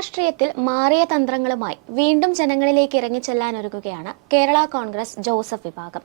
രാഷ്ട്രീയത്തിൽ മാറിയ തന്ത്രങ്ങളുമായി വീണ്ടും ജനങ്ങളിലേക്ക് ഇറങ്ങിച്ചെല്ലാനൊരുങ്ങുകയാണ് കേരള കോൺഗ്രസ് ജോസഫ് വിഭാഗം.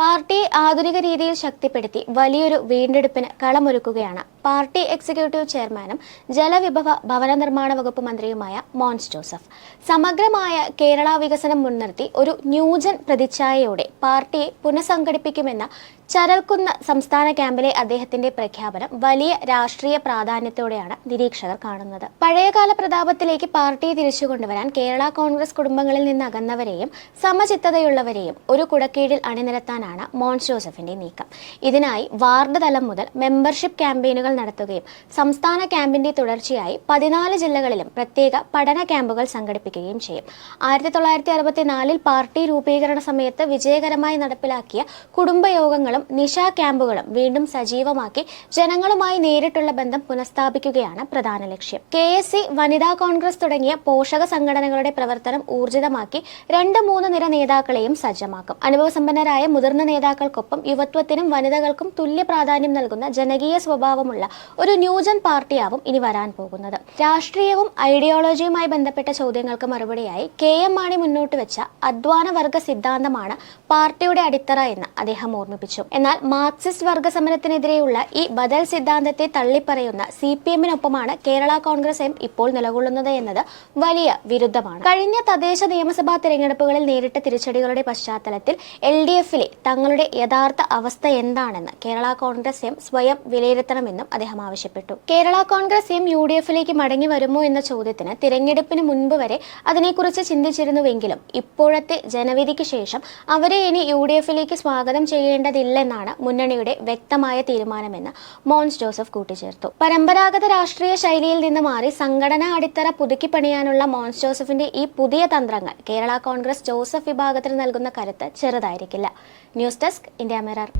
പാർട്ടിയെ ആധുനിക രീതിയിൽ ശക്തിപ്പെടുത്തി വലിയൊരു വീണ്ടെടുപ്പിന് കളമൊരുക്കുകയാണ് പാർട്ടി എക്സിക്യൂട്ടീവ് ചെയർമാനും ജലവിഭവ ഭവന നിർമ്മാണ വകുപ്പ് മന്ത്രിയുമായ മോൻസ് ജോസഫ്. സമഗ്രമായ കേരള വികസനം മുൻനിർത്തി ഒരു ന്യൂജൻ പ്രതിച്ഛായയോടെ പാർട്ടിയെ പുനഃസംഘടിപ്പിക്കുമെന്ന ചരൽക്കുന്ന് സംസ്ഥാന ക്യാമ്പിലെ അദ്ദേഹത്തിന്റെ പ്രഖ്യാപനം വലിയ രാഷ്ട്രീയ പ്രാധാന്യത്തോടെയാണ് നിരീക്ഷകർ കാണുന്നത്. പഴയകാല പ്രതാപത്തിലേക്ക് പാർട്ടിയെ തിരിച്ചുകൊണ്ടുവരാൻ കേരള കോൺഗ്രസ് കുടുംബങ്ങളിൽ നിന്ന് അകന്നവരെയും സമചിത്തതയുള്ളവരെയും ഒരു കുടക്കീഴിൽ അണിനിരത്താനാണ് മോൻസ് ജോസഫിന്റെ നീക്കം. ഇതിനായി വാർഡ് തലം മുതൽ മെമ്പർഷിപ്പ് ക്യാമ്പയിനുകൾ നടത്തുകയും സംസ്ഥാന ക്യാമ്പിന്റെ തുടർച്ചയായി 14 ജില്ലകളിലും പ്രത്യേക പഠന ക്യാമ്പുകൾ സംഘടിപ്പിക്കുകയും ചെയ്യും. 1964 പാർട്ടി രൂപീകരണ സമയത്ത് വിജയകരമായി നടപ്പിലാക്കിയ കുടുംബയോഗങ്ങളും നിശ ക്യാമ്പുകളും വീണ്ടും സജീവമാക്കി ജനങ്ങളുമായി നേരിട്ടുള്ള ബന്ധം പുനഃസ്ഥാപിക്കുകയാണ് പ്രധാന ലക്ഷ്യം. KSC, വനിതാ കോൺഗ്രസ് തുടങ്ങിയ പോഷക സംഘടനകളുടെ പ്രവർത്തനം ഊർജിതമാക്കി 2-3 നിര നേതാക്കളെയും സജ്ജമാക്കും. അനുഭവസമ്പന്നരായ മുതിർന്ന നേതാക്കൾക്കൊപ്പം യുവത്വത്തിനും വനിതകൾക്കും തുല്യ പ്രാധാന്യം നൽകുന്ന ജനകീയ സ്വഭാവമുള്ള ഒരു ന്യൂജൻ പാർട്ടിയാവും ഇനി വരാൻ പോകുന്നത്. രാഷ്ട്രീയവും ഐഡിയോളജിയുമായി ബന്ധപ്പെട്ട ചോദ്യങ്ങൾക്ക് മറുപടിയായി KM മാണി മുന്നോട്ട് വെച്ച അധ്വാന വർഗ സിദ്ധാന്തമാണ് പാർട്ടിയുടെ അടിത്തറ എന്ന് അദ്ദേഹം ഓർമ്മിപ്പിച്ചു. എന്നാൽ മാർക്സിസ്റ്റ് വർഗ സമരത്തിനെതിരെയുള്ള ഈ ബദൽ സിദ്ധാന്തത്തെ തള്ളിപ്പറയുന്ന CPM-നൊപ്പമാണ് കേരള കോൺഗ്രസ് എം ഇപ്പോൾ നിലകൊള്ളുന്നത് എന്നത് വലിയ വിരുദ്ധമാണ്. കഴിഞ്ഞ തദ്ദേശ നിയമസഭാ തിരഞ്ഞെടുപ്പുകളിൽ നേരിട്ട തിരിച്ചടികളുടെ പശ്ചാത്തലത്തിൽ LDF-ലെ തങ്ങളുടെ യഥാർത്ഥ അവസ്ഥ എന്താണെന്ന് കേരള കോൺഗ്രസ് എം സ്വയം വിലയിരുത്തണമെന്നും അദ്ദേഹം ആവശ്യപ്പെട്ടു. കേരള കോൺഗ്രസ് എം UDF-ലേക്ക് മടങ്ങി വരുമോ എന്ന ചോദ്യത്തിന് തിരഞ്ഞെടുപ്പിന് മുൻപ് വരെ അതിനെക്കുറിച്ച് ചിന്തിച്ചിരുന്നുവെങ്കിലും ഇപ്പോഴത്തെ ജനവിധിക്ക് ശേഷം അവരെ ഇനി UDF-ലേക്ക് സ്വാഗതം ചെയ്യേണ്ടതില്ലെന്നാണ് മുന്നണിയുടെ വ്യക്തമായ തീരുമാനമെന്ന് മോൻസ് ജോസഫ് കൂട്ടിച്ചേർത്തു. പരമ്പരാഗത രാഷ്ട്രീയ ശൈലിയിൽ നിന്ന് മാറി സംഘടനാ അടിത്തറ പുതുക്കിപ്പണിയാനുള്ള മോൻസ് ജോസഫിന്റെ ഈ പുതിയ തന്ത്രങ്ങൾ കേരള കോൺഗ്രസ് ജോസഫ് വിഭാഗത്തിന് നൽകുന്ന കരുത്ത് ചെറുതായിരിക്കില്ല. News desk, India mirror.